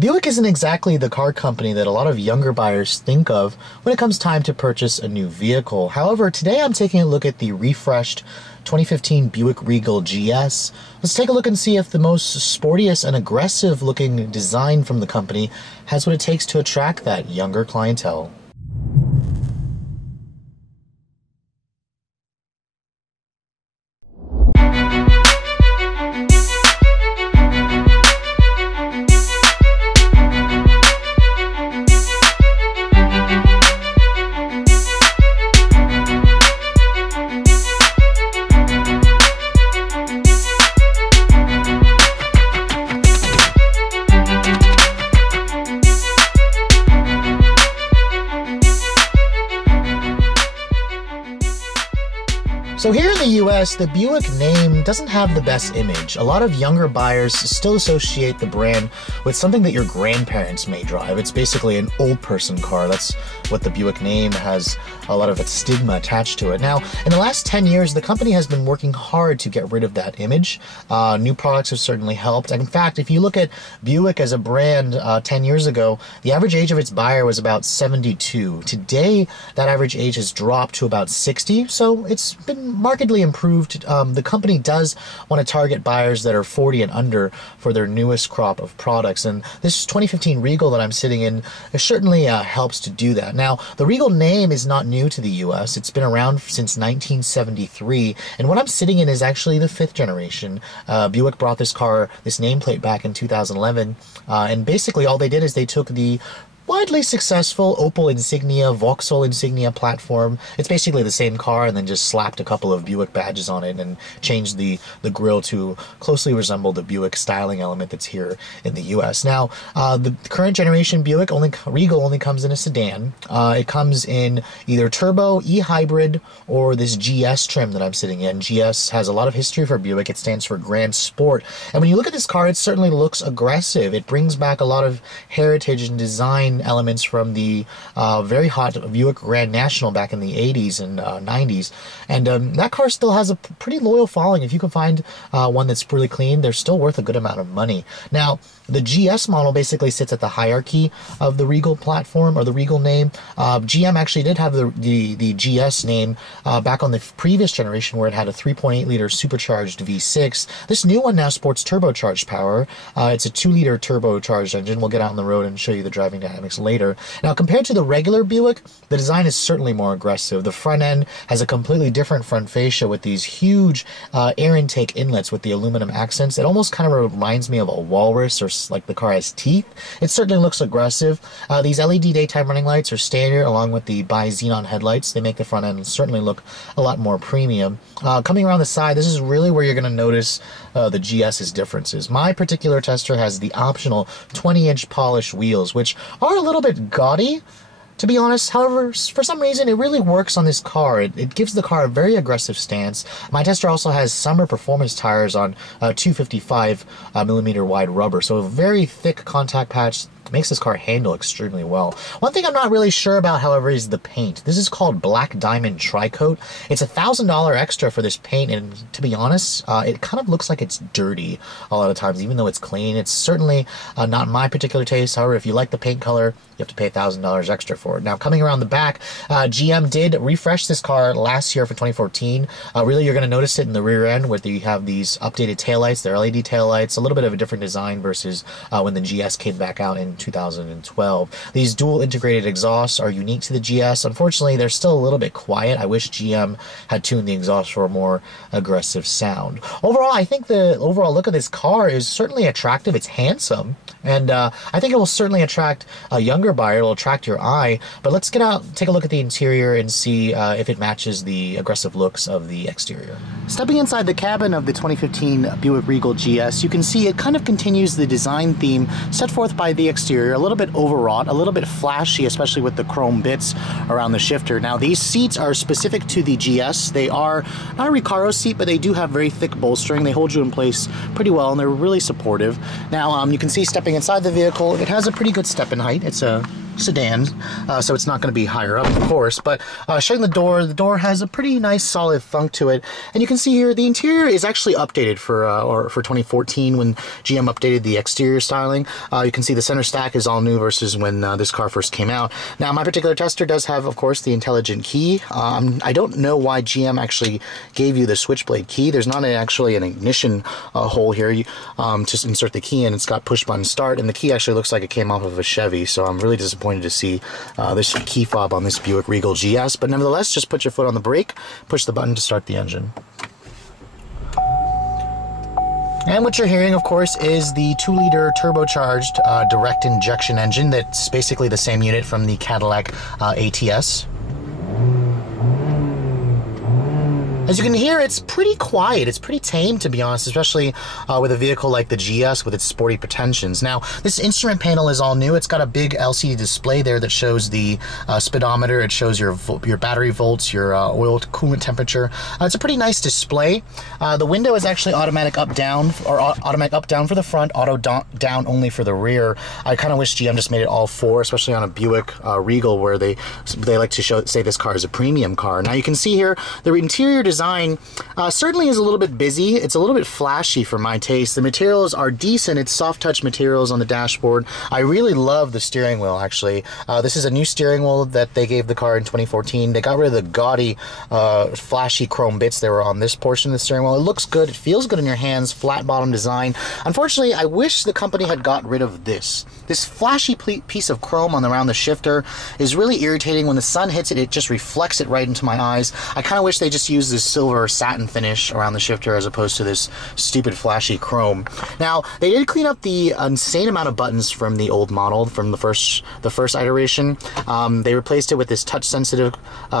Buick isn't exactly the car company that a lot of younger buyers think of when it comes time to purchase a new vehicle. However, today I'm taking a look at the refreshed 2015 Buick Regal GS. Let's take a look and see if the most sportiest and aggressive looking design from the company has what it takes to attract that younger clientele. So here in the US, the Buick name doesn't have the best image. A lot of younger buyers still associate the brand with something that your grandparents may drive. It's basically an old person car. That's what the Buick name has a lot of its stigma attached to it. Now, in the last 10 years, the company has been working hard to get rid of that image. New products have certainly helped. And in fact, if you look at Buick as a brand 10 years ago, the average age of its buyer was about 72. Today, that average age has dropped to about 60, so it's been markedly improved. The company does want to target buyers that are 40 and under for their newest crop of products, and this 2015 Regal that I'm sitting in certainly helps to do that. Now, the Regal name is not new to the US. It's been around since 1973, and what I'm sitting in is actually the 5th generation. Buick brought this nameplate back in 2011, and basically all they did is they took the widely successful Opel Insignia, Vauxhall Insignia platform. It's basically the same car and then just slapped a couple of Buick badges on it and changed the grille to closely resemble the Buick styling element that's here in the US. Now, the current generation Buick Regal only comes in a sedan. It comes in either turbo, e-hybrid, or this GS trim that I'm sitting in. GS has a lot of history for Buick. It stands for Grand Sport. And when you look at this car, it certainly looks aggressive. It brings back a lot of heritage and design elements from the very hot Buick Grand National back in the 80s and 90s. And that car still has a pretty loyal following. If you can find one that's really clean, they're still worth a good amount of money. Now, the GS model basically sits at the hierarchy of the Regal platform, or the Regal name. GM actually did have the GS name back on the previous generation, where it had a 3.8-liter supercharged V6. This new one now sports turbocharged power. It's a 2-liter turbocharged engine. We'll get out on the road and show you the driving dynamics later. Now, compared to the regular Buick, the design is certainly more aggressive. The front end has a completely different front fascia with these huge air intake inlets with the aluminum accents. It almost kind of reminds me of a walrus, or like the car has teeth. It certainly looks aggressive. These LED daytime running lights are standard along with the bi-xenon headlights. They make the front end certainly look a lot more premium. Coming around the side, this is really where you're going to notice the GS's differences. My particular tester has the optional 20-inch polished wheels, which are a little bit gaudy, to be honest. However, for some reason, it really works on this car. It gives the car a very aggressive stance. My tester also has summer performance tires on 255 millimeter wide rubber, so a very thick contact patch makes this car handle extremely well. One thing I'm not really sure about, however, is the paint. This is called Black Diamond Tri-Coat. It's $1,000 extra for this paint, and to be honest, it kind of looks like it's dirty a lot of times, even though it's clean. It's certainly not my particular taste. However, if you like the paint color, you have to pay $1,000 extra for it. Now, coming around the back, GM did refresh this car last year for 2014. Really, you're going to notice it in the rear end, where you have these updated taillights. They're LED taillights, a little bit of a different design versus when the GS came back out in 2012. These dual integrated exhausts are unique to the GS. Unfortunately, they're still a little bit quiet. I wish GM had tuned the exhaust for a more aggressive sound. Overall, I think the overall look of this car is certainly attractive. It's handsome, and I think it will certainly attract a younger buyer. It will attract your eye. But let's get out, take a look at the interior, and see if it matches the aggressive looks of the exterior. Stepping inside the cabin of the 2015 Buick Regal GS, you can see it kind of continues the design theme set forth by the exterior. A little bit overwrought, a little bit flashy, especially with the chrome bits around the shifter. Now, these seats are specific to the GS. They are not a Recaro seat, but they do have very thick bolstering. They hold you in place pretty well, and they're really supportive. Now, you can see stepping inside the vehicle, it has a pretty good step in height. It's a sedan, so it's not going to be higher up, of course, but shutting the door has a pretty nice solid thunk to it, and you can see here the interior is actually updated for 2014 when GM updated the exterior styling. You can see the center stack is all new versus when this car first came out. Now, my particular tester does have, of course, the intelligent key. I don't know why GM actually gave you the switchblade key. There's not actually an ignition hole here. You just insert the key in, it's got push button start, and the key actually looks like it came off of a Chevy, so I'm really disappointed to see this key fob on this Buick Regal GS, but nevertheless, just put your foot on the brake, push the button to start the engine. And what you're hearing, of course, is the 2-liter turbocharged direct injection engine that's basically the same unit from the Cadillac ATS. As you can hear, it's pretty quiet. It's pretty tame, to be honest, especially with a vehicle like the GS with its sporty pretensions. Now, this instrument panel is all new. It's got a big LCD display there that shows the speedometer. It shows your battery volts, your oil coolant temperature. It's a pretty nice display. The window is actually automatic up-down, or automatic up-down for the front, auto down only for the rear. I kind of wish GM just made it all 4, especially on a Buick Regal, where they like to say this car is a premium car. Now, you can see here the interior design certainly is a little bit busy. It's a little bit flashy for my taste. The materials are decent. It's soft touch materials on the dashboard. I really love the steering wheel, actually. This is a new steering wheel that they gave the car in 2014. They got rid of the gaudy, flashy chrome bits that were on this portion of the steering wheel. It looks good. It feels good in your hands. Flat bottom design. Unfortunately, I wish the company had got rid of this. This flashy piece of chrome around the shifter is really irritating. When the sun hits it, it just reflects it right into my eyes. I kind of wish they just used this silver satin finish around the shifter as opposed to this stupid flashy chrome. Now, they did clean up the insane amount of buttons from the old model, from the first iteration. They replaced it with this touch sensitive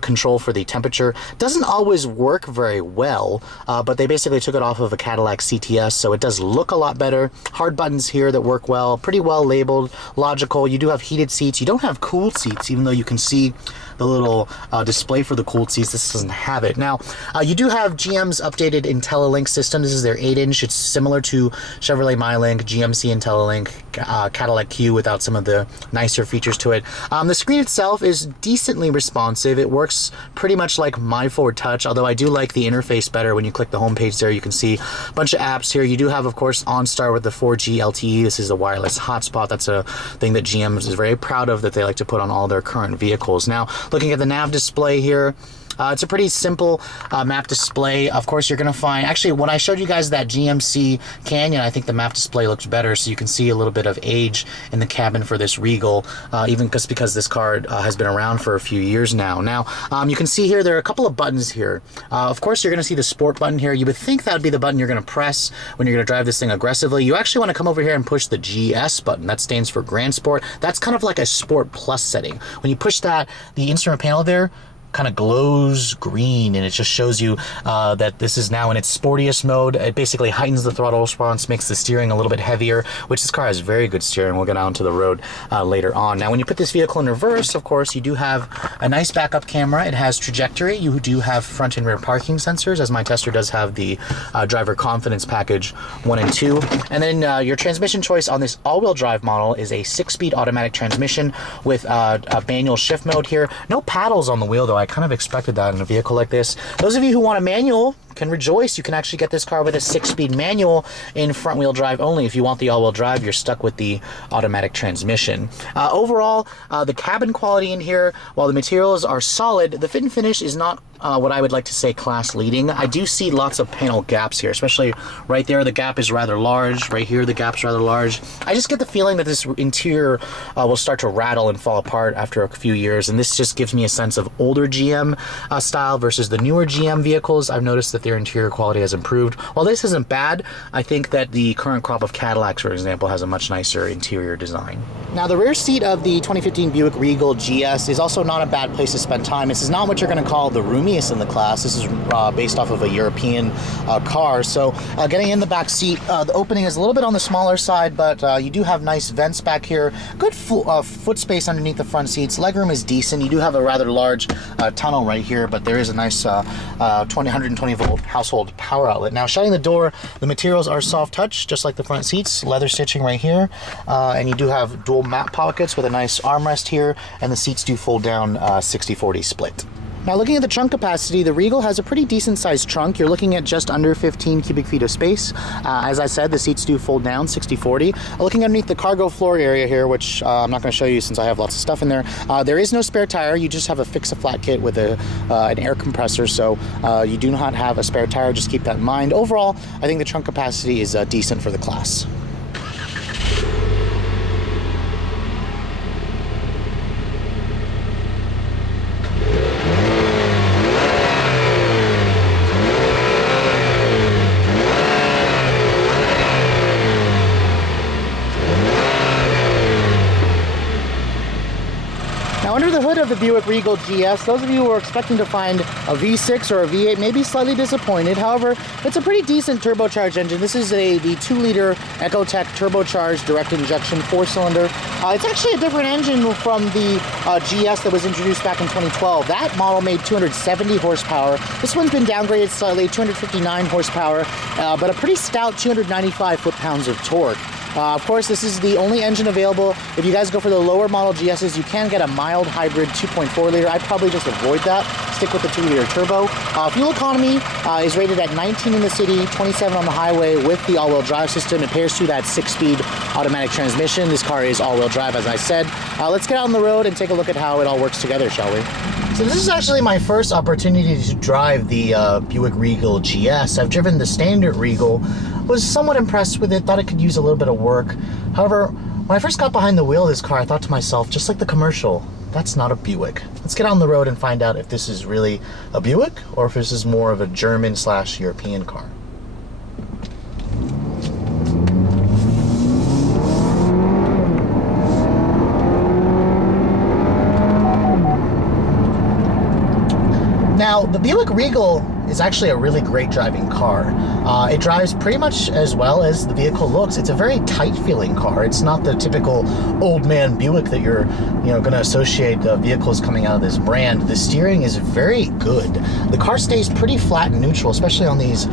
control for the temperature. Doesn't always work very well, but they basically took it off of a Cadillac CTS, so it does look a lot better. Hard buttons here that work well, pretty well labeled, logical. You do have heated seats. You don't have cooled seats, even though you can see the little display for the cooled seats. This doesn't have it. Now, you do have GM's updated IntelliLink system. This is their 8-inch. It's similar to Chevrolet MyLink, GMC IntelliLink, Cadillac Q without some of the nicer features to it. The screen itself is decently responsive. It works pretty much like my Ford Touch, although I do like the interface better. When you click the home page there, you can see a bunch of apps here. You do have, of course, OnStar with the 4G LTE. This is a wireless hotspot. That's a thing that GM is very proud of, that they like to put on all their current vehicles. Now, looking at the nav display here, it's a pretty simple map display. Of course, you're going to find, actually, when I showed you guys that GMC Canyon, I think the map display looks better, so you can see a little bit of age in the cabin for this Regal, even just because this car has been around for a few years now. Now, you can see here, there are a couple of buttons here. Of course, you're going to see the Sport button here. You would think that would be the button you're going to press when you're going to drive this thing aggressively. You actually want to come over here and push the GS button. That stands for Grand Sport. That's kind of like a Sport Plus setting. When you push that, the instrument panel there kind of glows green, and it just shows you that this is now in its sportiest mode. It basically heightens the throttle response, makes the steering a little bit heavier, which this car has very good steering. We'll get out onto the road later on. Now, when you put this vehicle in reverse, of course, you do have a nice backup camera. It has trajectory. You do have front and rear parking sensors, as my tester does have the driver confidence package 1 and 2. And then your transmission choice on this all-wheel drive model is a 6-speed automatic transmission with a manual shift mode here. No paddles on the wheel, though. I kind of expected that in a vehicle like this. Those of you who want a manual can rejoice. You can actually get this car with a 6-speed manual in front-wheel drive only. If you want the all-wheel drive, you're stuck with the automatic transmission. Overall, the cabin quality in here, while the materials are solid, the fit and finish is not what I would like to say class leading. I do see lots of panel gaps here, especially right there. The gap is rather large. Right here, the gap's rather large. I just get the feeling that this interior will start to rattle and fall apart after a few years, and this just gives me a sense of older GM style versus the newer GM vehicles. I've noticed that their interior quality has improved. While this isn't bad, I think that the current crop of Cadillacs, for example, has a much nicer interior design. Now, the rear seat of the 2015 Buick Regal GS is also not a bad place to spend time. This is not what you're going to call the roomiest in the class. This is based off of a European car. So getting in the back seat, the opening is a little bit on the smaller side, but you do have nice vents back here. Good foot space underneath the front seats. Legroom is decent. You do have a rather large tunnel right here, but there is a nice 120 volt household power outlet. Now, shutting the door, the materials are soft touch, just like the front seats. Leather stitching right here, and you do have dual full mat pockets with a nice armrest here, and the seats do fold down 60-40 split. Now, looking at the trunk capacity, the Regal has a pretty decent sized trunk. You're looking at just under 15 cubic feet of space. As I said, the seats do fold down 60-40. Looking underneath the cargo floor area here, which I'm not going to show you since I have lots of stuff in there, there is no spare tire. You just have a fix-a-flat kit with an air compressor, so you do not have a spare tire. Just keep that in mind. Overall, I think the trunk capacity is decent for the class. Now, under the hood of the Buick Regal GS, those of you who are expecting to find a V6 or a V8 may be slightly disappointed. However, it's a pretty decent turbocharged engine. This is the 2-liter Ecotec turbocharged direct injection 4-cylinder. It's actually a different engine from the GS that was introduced back in 2012. That model made 270 horsepower. This one's been downgraded slightly, 259 horsepower, but a pretty stout 295 foot-pounds of torque. Of course, this is the only engine available. If you guys go for the lower model GSs, you can get a mild hybrid 2.4 liter. I'd probably just avoid that. Stick with the 2-liter turbo. Fuel economy is rated at 19 in the city, 27 on the highway with the all-wheel drive system. It pairs through that 6-speed automatic transmission. This car is all-wheel drive, as I said. Let's get out on the road and take a look at how it all works together, shall we? So this is actually my first opportunity to drive the Buick Regal GS. I've driven the standard Regal, was somewhat impressed with it, thought it could use a little bit of work. However, when I first got behind the wheel of this car, I thought to myself, just like the commercial, that's not a Buick. Let's get on the road and find out if this is really a Buick or if this is more of a German/European car. Now, the Buick Regal is actually a really great driving car. It drives pretty much as well as the vehicle looks. It's a very tight feeling car. It's not the typical old man Buick that you're going to associate vehicles coming out of this brand. The steering is very good. The car stays pretty flat and neutral, especially on these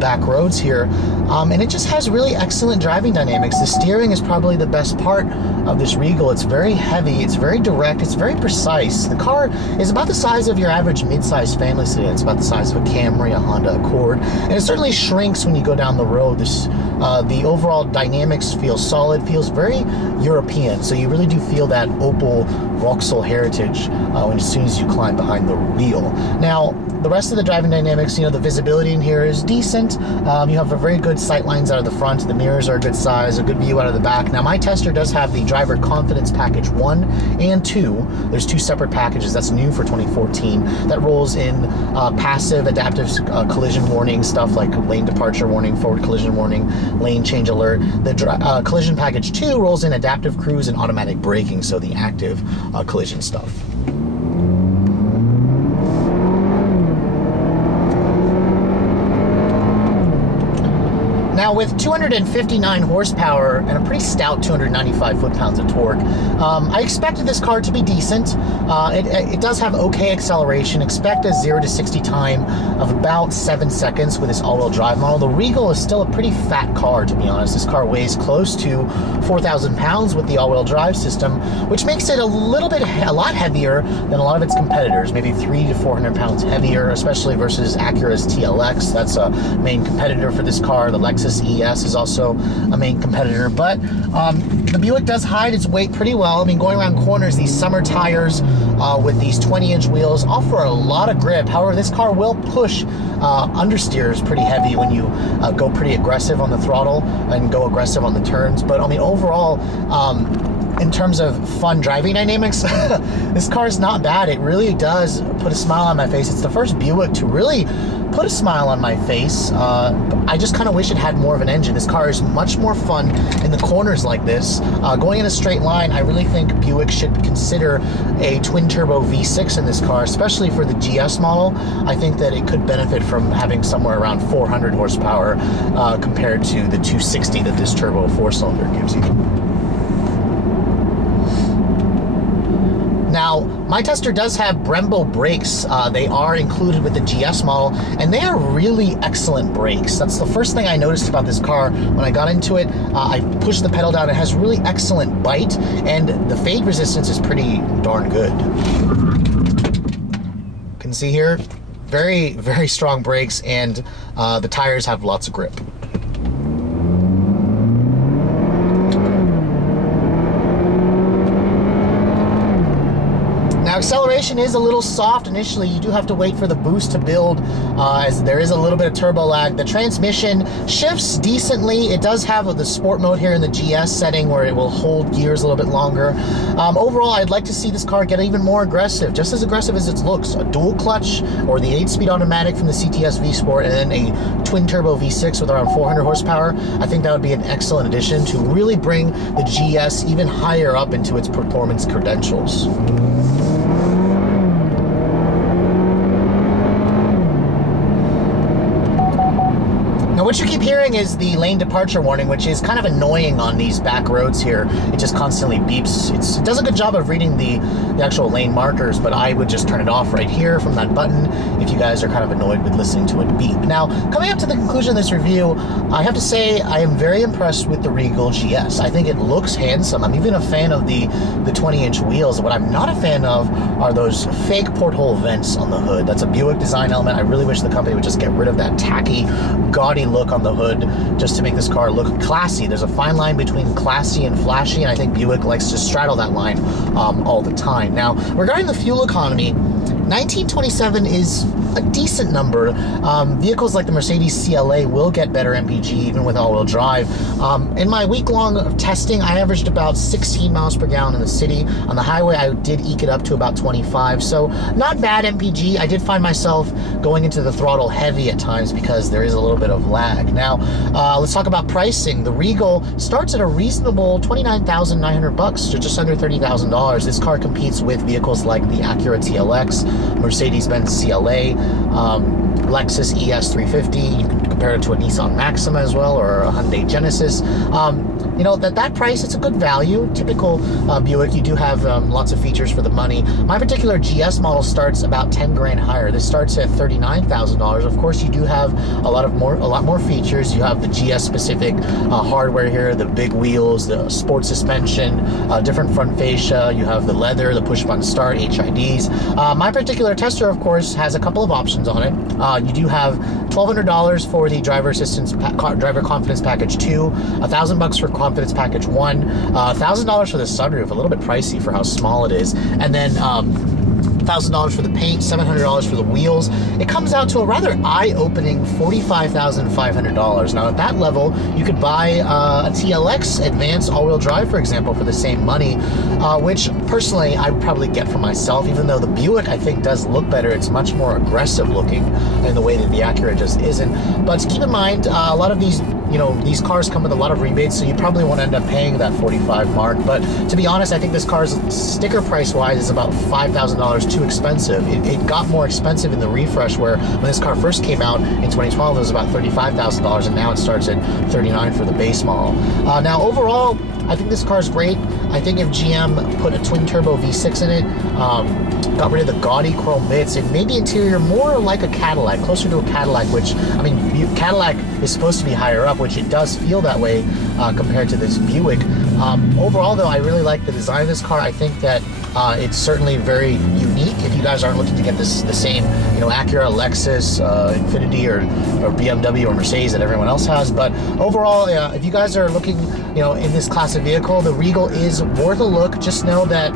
back roads here. And it just has really excellent driving dynamics. The steering is probably the best part of this Regal. It's very heavy, it's very direct, it's very precise. The car is about the size of your average mid-size family sedan. It's about the size of a Camry, a Honda Accord, and it certainly shrinks when you go down the road. The overall dynamics feel solid, feels very European, so you really do feel that Opel Vauxhall heritage as soon as you climb behind the wheel. Now, the rest of the driving dynamics, the visibility in here is decent. You have a very good sight lines out of the front. The mirrors are a good size, a good view out of the back. Now, my tester does have the Driver Confidence Package 1 and 2. There's 2 separate packages. That's new for 2014. That rolls in passive adaptive collision warning stuff like lane departure warning, forward collision warning, lane change alert. The Collision Package 2 rolls in adaptive cruise and automatic braking, so the active collision stuff. Now, with 259 horsepower and a pretty stout 295 foot-pounds of torque, I expected this car to be decent. It does have okay acceleration. Expect a 0 to 60 time of about 7 seconds with this all-wheel drive model. The Regal is still a pretty fat car, to be honest. This car weighs close to 4,000 pounds with the all-wheel drive system, which makes it a lot heavier than a lot of its competitors, maybe 300 to 400 pounds heavier, especially versus Acura's TLX. That's a main competitor for this car. The Lexus ES is also a main competitor, but the Buick does hide its weight pretty well. I mean, going around corners, these summer tires with these 20-inch wheels offer a lot of grip. However, this car will push understeers pretty heavy when you go pretty aggressive on the throttle and go aggressive on the turns. But I mean, overall, in terms of fun driving dynamics, this car is not bad. It really does put a smile on my face. It's the first Buick to really put a smile on my face. I just kind of wish it had more of an engine. This car is much more fun in the corners like this. Going in a straight line, I really think Buick should consider a twin-turbo V6 in this car, especially for the GS model. I think that it could benefit from having somewhere around 400 horsepower compared to the 260 that this turbo 4-cylinder gives you. Now, My tester does have Brembo brakes. They are included with the GS model, and they are really excellent brakes. That's the first thing I noticed about this car when I got into it. I pushed the pedal down. It has really excellent bite, and the fade resistance is pretty darn good. You can see here, very, very strong brakes, and the tires have lots of grip. Now, acceleration is a little soft initially. You do have to wait for the boost to build, as there is a little bit of turbo lag. The transmission shifts decently. It does have the sport mode here in the GS setting where it will hold gears a little bit longer. Overall, I'd like to see this car get even more aggressive, just as aggressive as it looks. A dual clutch or the 8-speed automatic from the CTS V Sport, and then a twin turbo V6 with around 400 horsepower. I think that would be an excellent addition to really bring the GS even higher up into its performance credentials. Now, what you keep hearing is the lane departure warning, which is kind of annoying on these back roads here. It just constantly beeps. It does a good job of reading the actual lane markers, but I would just turn it off right here from that button if you guys are kind of annoyed with listening to it beep. Now, coming up to the conclusion of this review, I have to say I am very impressed with the Regal GS. I think it looks handsome. I'm even a fan of the 20-inch wheels. What I'm not a fan of are those fake porthole vents on the hood. That's a Buick design element. I really wish the company would just get rid of that tacky, gaudy look on the hood just to make this car look classy. There's a fine line between classy and flashy, and I think Buick likes to straddle that line all the time. Now, regarding the fuel economy, 1927 is a decent number. Vehicles like the Mercedes CLA will get better MPG even with all-wheel drive. In my week-long testing, I averaged about 16 miles per gallon in the city. On the highway, I did eke it up to about 25, so not bad MPG. I did find myself going into the throttle heavy at times because there is a little bit of lag. Now, let's talk about pricing. The Regal starts at a reasonable $29,900 to just under $30,000. This car competes with vehicles like the Acura TLX, Mercedes-Benz CLA, Lexus ES350. You can compare it to a Nissan Maxima as well, or a Hyundai Genesis. You know, that price, it's a good value. Typical Buick, you do have lots of features for the money. My particular GS model starts about 10 grand higher. This starts at $39,000. Of course, you do have a lot more features. You have the GS specific hardware here, the big wheels, the sport suspension, different front fascia. You have the leather, the push button start, HIDs. My particular tester, of course, has a couple of options on it. You do have $1,200 for the driver assistance, driver confidence package 2, $1,000 for confidence package 1, $1,000 for the sunroof, a little bit pricey for how small it is, and then $1,000 for the paint, $700 for the wheels. It comes out to a rather eye-opening $45,500. Now, at that level, you could buy a TLX Advanced all-wheel drive, for example, for the same money, which personally I would probably get for myself. Even though the Buick, I think, does look better, it's much more aggressive looking in the way that the Acura just isn't. But keep in mind, a lot of these, you know, these cars come with a lot of rebates, so you probably won't end up paying that 45 mark. But to be honest, I think this car's sticker price-wise is about $5,000 too expensive. It got more expensive in the refresh, where when this car first came out in 2012, it was about $35,000, and now it starts at $39,000 for the base model. Now, overall, I think this car's great. I think if GM put a twin-turbo V6 in it, got rid of the gaudy chrome bits, and made the interior more like a Cadillac, closer to a Cadillac, which, I mean, Cadillac is supposed to be higher up, which it does feel that way compared to this Buick. Overall, though, I really like the design of this car. I think that it's certainly very unique. If you guys aren't looking to get the same, you know, Acura, Lexus, Infiniti, or BMW or Mercedes that everyone else has, but overall, if you guys are looking, you know, in this class of vehicle, the Regal is worth a look. Just know that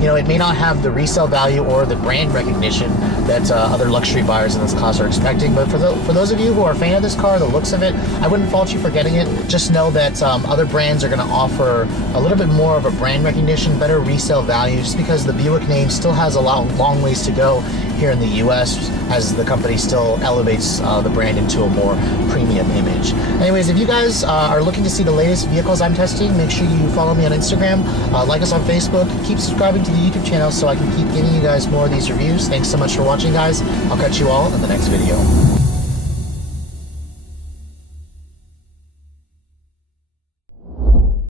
you know, it may not have the resale value or the brand recognition that other luxury buyers in this class are expecting. But for those of you who are a fan of this car, the looks of it, I wouldn't fault you for getting it. Just know that other brands are going to offer a little bit more of a brand recognition, better resale value, just because the Buick name still has a long ways to go here in the US as the company still elevates the brand into a more premium image. Anyways, if you guys are looking to see the latest vehicles I'm testing, make sure you follow me on Instagram, like us on Facebook, keep subscribing to the YouTube channel so I can keep giving you guys more of these reviews. Thanks so much for watching, guys. I'll catch you all in the next video.